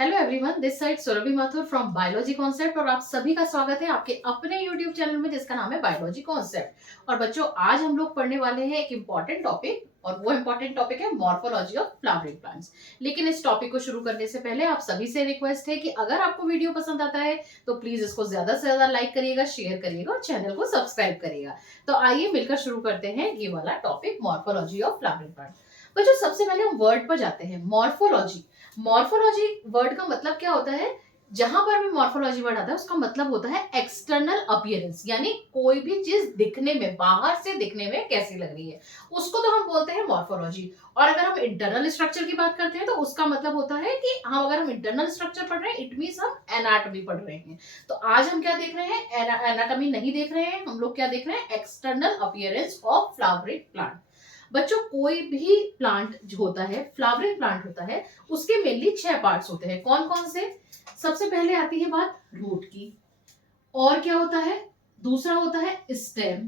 Hello everyone, this side Surabhi Mathur from biology concept और आप सभी का स्वागत है आपके अपने यूट्यूब चैनल में जिसका नाम है बायोलॉजी कॉन्सेप्ट। और बच्चों, आज हम लोग पढ़ने वाले हैं एक इम्पॉर्टेंट टॉपिक और वो इम्पॉर्टेंट टॉपिक है मॉर्फोलॉजी ऑफ फ्लावरिंग प्लांट्स। लेकिन इस टॉपिक को शुरू करने से पहले आप सभी से रिक्वेस्ट है कि अगर आपको वीडियो पसंद आता है तो प्लीज इसको ज्यादा से ज्यादा लाइक करिएगा, शेयर करिएगा और चैनल को सब्सक्राइब करिएगा। तो आइए मिलकर शुरू करते हैं ये वाला topic, morphology of flowering plant. बच्चों, सबसे पहले हम वर्ड पर जाते हैं। मॉर्फोलॉजी मॉर्फोलॉजी वर्ड का मतलब क्या होता है? जहां पर भी मॉर्फोलॉजी वर्ड आता है उसका मतलब होता है एक्सटर्नल अपीयरेंस, यानी कोई भी चीज दिखने में, बाहर से दिखने में कैसी लग रही है, उसको तो हम बोलते हैं मॉर्फोलॉजी। और अगर हम इंटरनल स्ट्रक्चर की बात करते हैं तो उसका मतलब होता है कि हम अगर हम इंटरनल स्ट्रक्चर पढ़ रहे हैं इट मींस हम एनाटॉमी पढ़ रहे हैं। तो आज हम क्या देख रहे हैं? एनाटॉमी नहीं देख रहे हैं, हम लोग क्या देख रहे हैं? External appearance of flowering plant. बच्चों, कोई भी प्लांट जो होता है, फ्लावरिंग प्लांट होता है, उसके मेनली 6 पार्ट्स होते हैं। कौन कौन से? सबसे पहले आती है बात रूट की। और क्या होता है? दूसरा होता है स्टेम,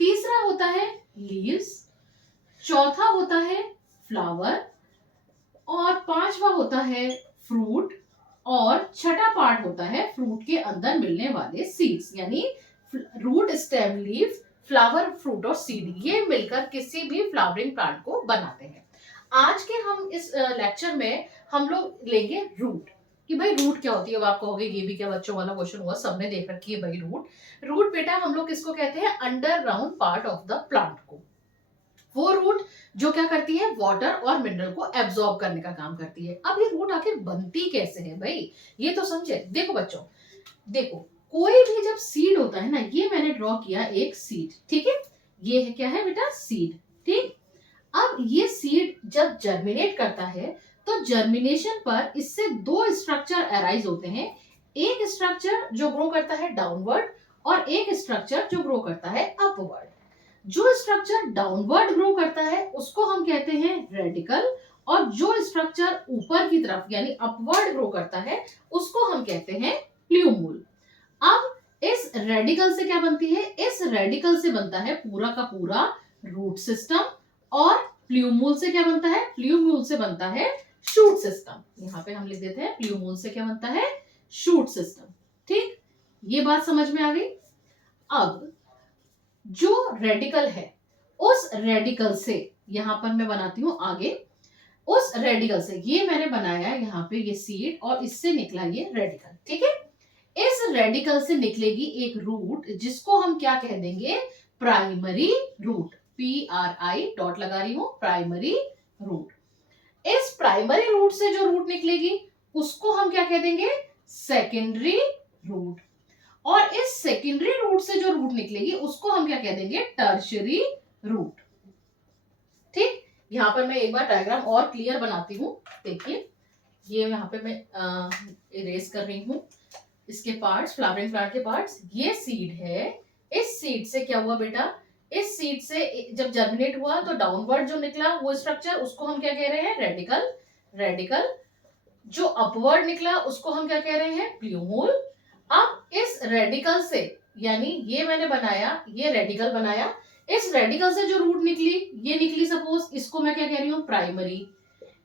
तीसरा होता है लीव्स, चौथा होता है फ्लावर, और पांचवा होता है फ्रूट, और छठा पार्ट होता है फ्रूट के अंदर मिलने वाले सीड्स, यानी root, stem, leaf, flower, fruit और सीड, ये मिलकर किसी भी फ्लावरिंग प्लांट को बनाते हैं। आज के हम इस लेक्चर में हम लोग लेंगे रूट। कि भाई रूट क्या होती है? अब आप कहोगे ये भी क्या बच्चों वाला क्वेश्चन हुआ, सबने देख रखी है भाई रूट। रूट बेटा हम लोग किसको कहते हैं? Underground part of the plant को। वो रूट जो क्या करती है? वाटर और मिनरल को एब्जॉर्ब करने का काम करती है। अब ये रूट आखिर बनती कैसे है भाई, ये तो समझे। देखो बच्चों, देखो, कोई भी जब सीड होता है ना, ये मैंने ड्रॉ किया एक सीड, ठीक है? ये है क्या है बेटा? सीड, ठीक। अब ये सीड जब जर्मिनेट करता है तो जर्मिनेशन पर इससे दो स्ट्रक्चर अराइज होते हैं। एक स्ट्रक्चर जो ग्रो करता है डाउनवर्ड और एक स्ट्रक्चर जो ग्रो करता है अपवर्ड। जो स्ट्रक्चर डाउनवर्ड ग्रो करता है उसको हम कहते हैं रेडिकल, और जो स्ट्रक्चर ऊपर की तरफ यानी अपवर्ड ग्रो करता है उसको हम कहते हैं प्ल्यूमूल। अब इस रेडिकल से क्या बनती है? इस रेडिकल से बनता है पूरा का पूरा रूट सिस्टम। और प्ल्यूमूल से क्या बनता है? प्ल्यूमूल से बनता है शूट सिस्टम। यहां पे हम लिख देते हैं प्ल्यूमूल से क्या बनता है? Shoot system. ठीक, ये बात समझ में आ गई। अब जो रेडिकल है उस रेडिकल से यहां पर मैं बनाती हूं आगे। उस रेडिकल से ये मैंने बनाया यहाँ पे ये सीड, और इससे निकला ये रेडिकल, ठीक है? इस रेडिकल से निकलेगी एक रूट जिसको हम क्या कह देंगे? Primary root. PRI डॉट लगा रही हूं, प्राइमरी रूट। इस प्राइमरी रूट से जो रूट निकलेगी उसको हम क्या कह देंगे? Secondary root. और इस सेकेंडरी रूट से जो रूट निकलेगी उसको हम क्या कह देंगे? Tertiary root. ठीक, यहां पर मैं एक बार डायग्राम और क्लियर बनाती हूं। देखिए, ये यहाँ पे मैं इरेज कर रही हूँ इसके पार्ट्स, फ्लावरिंग प्लांट के पार्ट्स। ये सीड है, इस सीड से क्या हुआ बेटा? इस सीड से जब जर्मिनेट हुआ तो डाउनवर्ड जो निकला वो स्ट्रक्चर, उसको हम क्या कह रहे हैं? रेडिकल। रेडिकल। जो अपवर्ड निकला उसको हम क्या कह रहे हैं? प्ल्यूमूल। अब इस रेडिकल से, यानी ये मैंने बनाया, ये रेडिकल बनाया, इस रेडिकल से जो रूट निकली, ये निकली सपोज, इसको मैं क्या कह रही हूँ? प्राइमरी।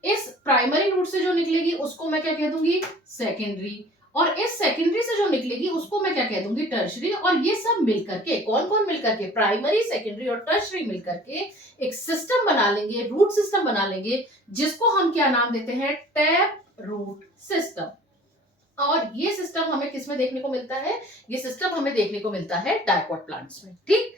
इस प्राइमरी रूट से जो निकलेगी उसको मैं क्या कह दूंगी? सेकेंडरी। और इस सेकेंडरी से जो निकलेगी उसको मैं क्या कह दूंगी? टर्शरी। और ये सब मिलकर के, कौन कौन मिलकर के? प्राइमरी, सेकेंडरी और टर्शरी मिलकर के एक सिस्टम बना लेंगे, रूट सिस्टम बना लेंगे, जिसको हम क्या नाम देते हैं? Tap root system. और ये सिस्टम हमें किस में देखने को मिलता है? ये सिस्टम हमें देखने को मिलता है डायकॉट प्लांट्स में। ठीक,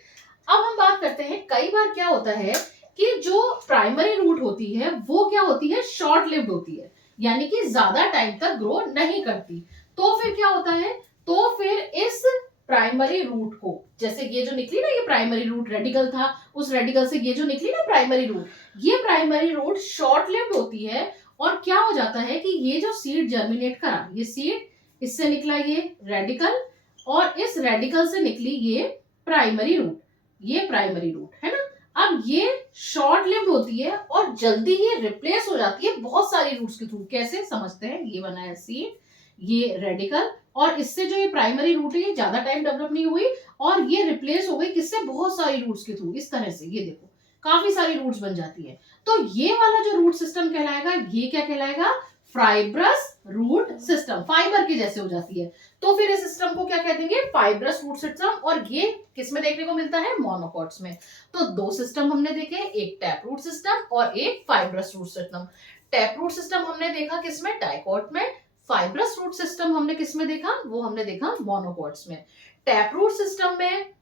अब हम बात करते हैं, कई बार क्या होता है कि जो प्राइमरी रूट होती है वो क्या होती है? शॉर्ट लिव्ड होती है, यानी कि ज्यादा टाइम तक ग्रो नहीं करती। तो फिर क्या होता है? तो फिर इस प्राइमरी रूट को, जैसे ये जो निकली ना, ये प्राइमरी रूट रेडिकल था, उस रेडिकल से ये जो निकली ना प्राइमरी रूट, ये प्राइमरी रूट शॉर्ट लिव्ड होती है। और क्या हो जाता है कि ये जो सीड जर्मिनेट करा, ये सीड, इससे निकला ये रेडिकल, और इस रेडिकल से निकली ये प्राइमरी रूट। ये प्राइमरी रूट है ना। अब ये शॉर्ट लिव्ड होती है और जल्दी ही रिप्लेस हो जाती है बहुत सारी रूट्स के थ्रू। कैसे समझते हैं? ये बनाया सीड, ये रेडिकल, और इससे जो ये प्राइमरी रूट है ये ज्यादा टाइम डेवलप नहीं हुई और ये रिप्लेस हो गई किससे? बहुत सारी रूट्स के थ्रू। इस तरह से ये देखो काफी सारी रूट्स बन जाती है। तो ये वाला जो रूट सिस्टम कहलाएगा, ये क्या कहलाएगा? फाइब्रस रूट सिस्टम, फाइबर के जैसे हो जाती है, तो फिर इस सिस्टम को क्या कह देंगे, फाइब्रस रूट सिस्टम। और ये किस में देखने को मिलता है, मोनोकॉट्स में। तो दो सिस्टम हमने देखे, एक टैप रूट सिस्टम और एक fibrous root system. Tap root system हमने देखा किसमें, डाइकॉट में। फाइब्रस रूट सिस्टम हमने किसमें देखा, वो हमने देखा मोनोकॉट्स में। टैप रूट सिस्टम में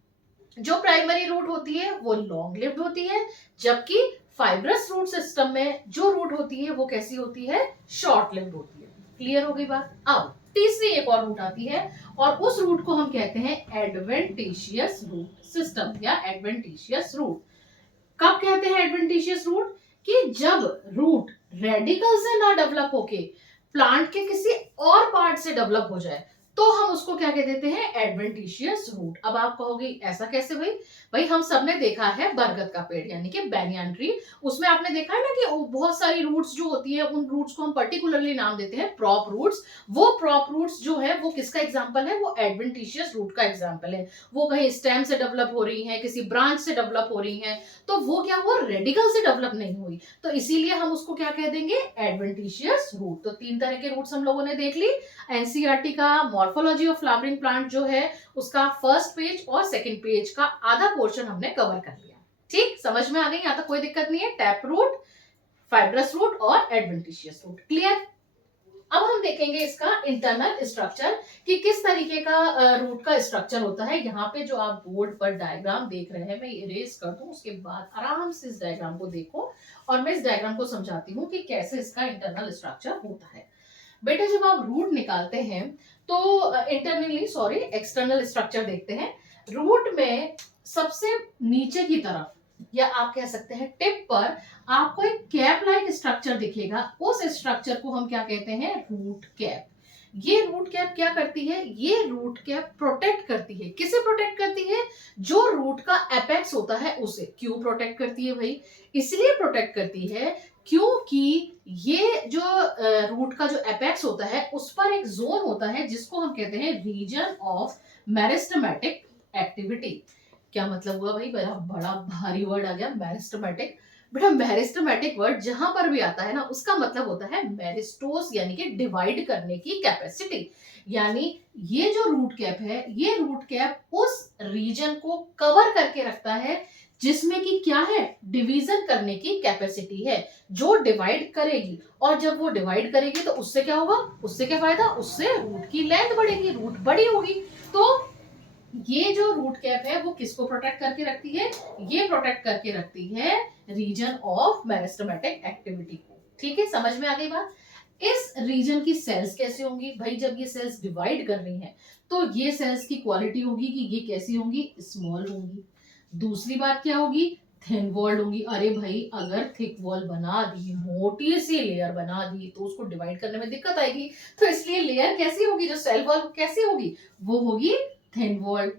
जो प्राइमरी रूट होती है वो लॉन्ग लिव्ड होती है, जबकि फाइब्रस रूट सिस्टम में जो रूट होती है वो कैसी होती है, शॉर्ट लिव्ड होती है। क्लियर हो गई बात। अब तीसरी एक और रूट आती है और उस रूट को हम कहते हैं एडवेंटिशियस रूट सिस्टम या एडवेंटिशियस रूट। कब कहते हैं एडवेंटिशियस रूट, कि जब रूट रेडिकल से ना डेवलप होके प्लांट के किसी और पार्ट से डेवलप हो जाए, तो हम उसको क्या कह देते हैं, एडवेंटिशियस रूट। अब आप कहोगे ऐसा कैसे भाई, भाई हम सबने देखा है बरगद का पेड़ यानी कि बैनियन ट्री, उसमें आपने देखा है ना कि बहुत सारी रूट्स जो होती है, उन रूट्स को हम पर्टिकुलरली नाम देते हैं प्रॉप रूट्स। वो प्रॉप रूट्स जो है वो किसका एग्जांपल है, वो एडवेंटिशियस रूट का एग्जांपल है। वो कहीं स्टेम से डेवलप हो रही है, किसी ब्रांच से डेवलप हो रही है, तो वो क्या हुआ, रेडिकल से डेवलप नहीं हुई, तो इसीलिए हम उसको क्या कह देंगे, एडवेंटिशियस रूट। तो तीन तरह के रूट्स हम लोगों ने देख ली। एनसीईआरटी का मॉर्फोलॉजी ऑफ फ्लावरिंग प्लांट जो है उसका फर्स्ट पेज और सेकंड पेज का आधा पोर्शन हमने कवर कर लिया। ठीक, समझ में आ गई, यहाँ तक कोई दिक्कत नहीं है। टैप रूट, फाइब्रस रूट और एडवेंटिशियस रूट, क्लियर। अब हम देखेंगे इसका इंटरनल स्ट्रक्चर कि किस तरीके का रूट का स्ट्रक्चर होता है। यहाँ पे जो आप बोर्ड पर डायग्राम देख रहे हैं, मैं इरेज कर दूं, उसके बाद आराम से इस डायग्राम को देखो और मैं इस डायग्राम को समझाती हूँ कि कैसे इसका इंटरनल स्ट्रक्चर होता है। बेटा जब आप रूट निकालते हैं तो इंटरनली सॉरी एक्सटर्नल स्ट्रक्चर देखते हैं। रूट में सबसे नीचे की तरफ या आप कह सकते हैं टिप पर आपको एक कैप लाइक स्ट्रक्चर दिखेगा, उस स्ट्रक्चर को हम क्या कहते हैं, रूट कैप। ये रूट कैप क्या करती है, ये रूट कैप प्रोटेक्ट करती है, किसे प्रोटेक्ट करती है, जो रूट का एपेक्स होता है उसे। क्यों प्रोटेक्ट करती है भाई, इसलिए प्रोटेक्ट करती है क्योंकि ये जो रूट का जो एपेक्स होता है उस पर एक जोन होता है जिसको हम कहते हैं रीजन ऑफ मेरिस्टेमेटिक एक्टिविटी। क्या मतलब हुआ भाई, बड़ा बड़ा भारी वर्ड आ गया, मेरिस्टेमेटिक। बेटा मेरिस्टेमेटिक वर्ड जहां पर भी आता है ना, उसका मतलब होता है मेरिस्टोस यानी कि डिवाइड करने की कैपेसिटी। यानी ये जो रूट कैप है, ये रूट कैप उस रीजन को कवर करके रखता है जिसमें कि क्या है, डिवीजन करने की कैपेसिटी है, जो डिवाइड करेगी। और जब वो डिवाइड करेगी तो उससे क्या होगा, उससे क्या फायदा, उससे रूट की लेंथ बढ़ेगी, रूट बड़ी होगी। तो ये जो रूट कैप है वो किसको प्रोटेक्ट करके रखती है, ये प्रोटेक्ट करके रखती है रीजन ऑफ मेरिस्टेमेटिक एक्टिविटी को। ठीक है, समझ में आ गई बात। इस रीजन की सेल्स कैसे होंगी भाई, जब ये सेल्स डिवाइड कर रही हैं तो ये सेल्स की क्वालिटी होगी कि ये कैसी होंगी, स्मॉल होंगी। दूसरी बात क्या होगी, थिन वॉल्ड होंगी। अरे भाई अगर थिक वॉल बना दी, मोटी सी लेयर बना दी, तो उसको डिवाइड करने में दिक्कत आएगी, तो इसलिए लेयर कैसी होगी, जो सेल वॉल कैसी होगी, वो होगी थिन वॉल्ड।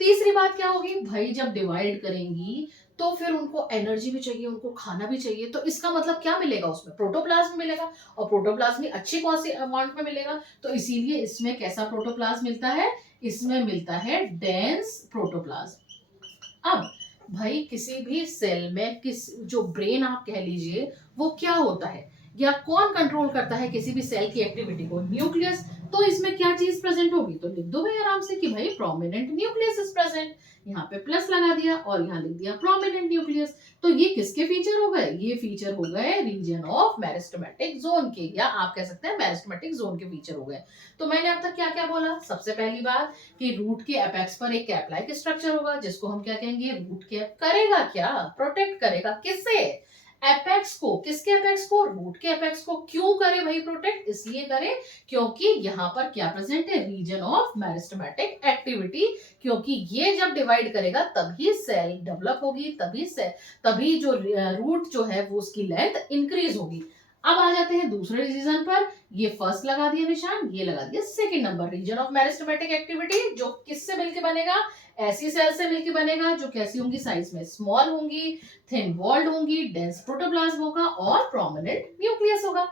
तीसरी बात क्या होगी भाई, जब डिवाइड करेंगी तो फिर उनको एनर्जी भी चाहिए, उनको खाना भी चाहिए, तो इसका मतलब क्या मिलेगा, उसमें प्रोटोप्लाज्म मिलेगा, और प्रोटोप्लाज्म अच्छी कौन सी अमाउंट में मिलेगा, तो इसीलिए इसमें कैसा प्रोटोप्लाज्म मिलता है, इसमें मिलता है डेंस प्रोटोप्लाज्म। अब भाई किसी भी सेल में किस, जो ब्रेन आप कह लीजिए, वो क्या होता है या कौन कंट्रोल करता है किसी भी सेल की एक्टिविटी को, न्यूक्लियस। तो इसमें क्या चीज प्रेजेंट होगी, तो लिख दो भाई आराम से कि भाई प्रोमिनेंट न्यूक्लियस इज प्रेजेंट। यहाँ पे प्लस लगा दिया और यहाँ लिख दिया प्रोमिनेंट न्यूक्लियस। तो ये किसके फीचर हो गए, ये फीचर हो गए रीजन ऑफ मेरिस्टेमेटिक जोन के, या आप कह सकते हैं मेरिस्टेमेटिक जोन के फीचर हो गए। तो मैंने अब तक क्या क्या बोला, सबसे पहली बात कि रूट के एपेक्स पर एक कैप लाइक स्ट्रक्चर होगा जिसको हम क्या कहेंगे, रूट कैप। करेगा क्या, प्रोटेक्ट करेगा, किससे, एपेक्स को। किसके एपेक्स को, रूट के एपेक्स को। क्यों करे भाई प्रोटेक्ट, इसलिए करे क्योंकि यहाँ पर क्या प्रेजेंट है, रीजन ऑफ मेरिस्टेमेटिक एक्टिविटी। क्योंकि ये जब डिवाइड करेगा तभी सेल डेवलप होगी, तभी जो रूट जो है वो उसकी लेंथ इंक्रीज होगी। अब आ जाते हैं दूसरे रीजन पर, ये फर्स्ट लगा दिया निशान, ये लगा दिया second number, region of meristematic activity, जो किससे मिलकर बनेगा, ऐसी सेल से मिलकर बनेगा जो कैसी होंगी, साइज में स्मॉल होंगी, थिन वॉल्ड होंगी, डेंस प्रोटोप्लाज्म होगा और प्रोमिनेंट न्यूक्लियस होगा।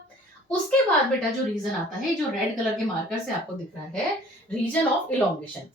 उसके बाद बेटा जो रीजन आता है, जो रेड कलर के मार्कर से आपको दिख रहा है, रीजन ऑफ इलोंगेशन।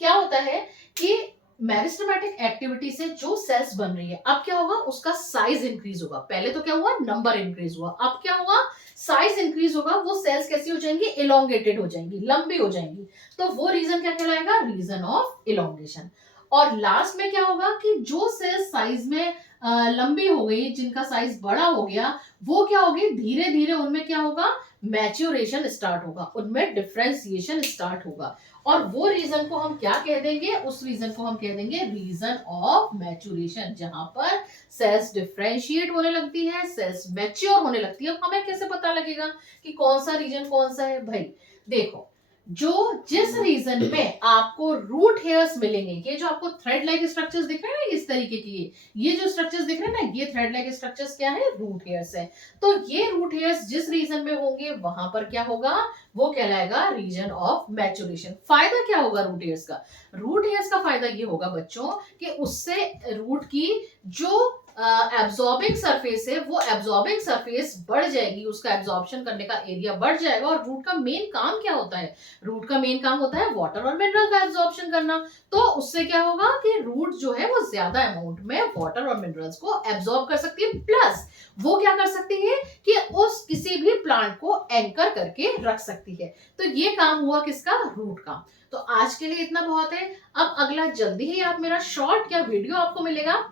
क्या होता है कि मेरिस्टेमेटिक एक्टिविटी से जो सेल्स बन रही है, अब क्या होगा, उसका साइज इंक्रीज होगा। पहले तो क्या हुआ, नंबर इंक्रीज हुआ, अब क्या हुआ, साइज इंक्रीज होगा। वो सेल्स कैसी हो जाएंगी, इलोंगेटेड हो जाएंगी, लंबी हो जाएंगी। तो वो रीजन क्या कहलाएगा, रीजन ऑफ इलोंगेशन। और लास्ट में क्या होगा कि जो सेल्स साइज में लंबी हो गई, जिनका साइज बड़ा हो गया, वो क्या होगी, धीरे धीरे उनमें क्या होगा, मैच्योरेशन स्टार्ट होगा, उनमें डिफरेंशिएशन स्टार्ट होगा। और वो रीजन को हम क्या कह देंगे, उस रीजन को हम कह देंगे रीजन ऑफ मैच्योरेशन, जहां पर सेल्स डिफरेंशिएट होने लगती है, सेल्स मैच्योर होने लगती है। अब हमें कैसे पता लगेगा कि कौन सा रीजन कौन सा है भाई, देखो, जो जिस रीजन में आपको रूट हेयर्स मिलेंगे, ये जो आपको थ्रेड लाइक स्ट्रक्चर्स दिख रहे हैं ना, इस तरीके की, ये जो स्ट्रक्चर्स दिख रहे हैं ना, ये थ्रेड लाइक स्ट्रक्चर्स क्या है, रूट हेयर्स है। तो ये रूट हेयर्स जिस रीजन में होंगे, वहां पर क्या होगा, वो कहलाएगा रीजन ऑफ मैच्योरेशन। फायदा क्या होगा रूट हेयर्स का, रूट हेयर्स का फायदा ये होगा बच्चों कि उससे रूट की जो एब्जॉर्बिंग सरफेस है, वो एब्जॉर्बिंग सरफेस बढ़ जाएगी, उसका एब्जॉर्प्शन करने का एरिया बढ़ जाएगा। और रूट का मेन काम क्या होता है, रूट का मेन काम होता है वाटर और मिनरल का एब्जॉर्प्शन करना। तो उससे क्या होगा कि रूट जो है वो ज्यादा अमाउंट में वाटर और मिनरल्स को एब्जॉर्ब कर सकती है, प्लस वो क्या कर सकती है कि उस किसी भी प्लांट को एंकर करके रख सकती है। तो ये काम हुआ किसका, रूट का। तो आज के लिए इतना बहुत है। अब अगला जल्दी ही आप मेरा शॉर्ट या वीडियो आपको मिलेगा,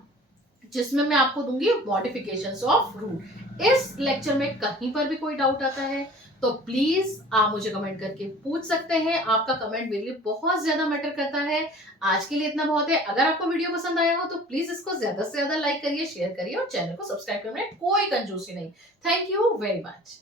जिसमें मैं आपको दूंगी मॉडिफिकेशंस ऑफ रूट। इस लेक्चर में कहीं पर भी कोई डाउट आता है तो प्लीज आप मुझे कमेंट करके पूछ सकते हैं। आपका कमेंट मेरे लिए बहुत ज्यादा मैटर करता है। आज के लिए इतना बहुत है। अगर आपको वीडियो पसंद आया हो तो प्लीज इसको ज्यादा से ज्यादा लाइक करिए, शेयर करिए और चैनल को सब्सक्राइब करने में कोई कंजूसी नहीं। Thank you very much.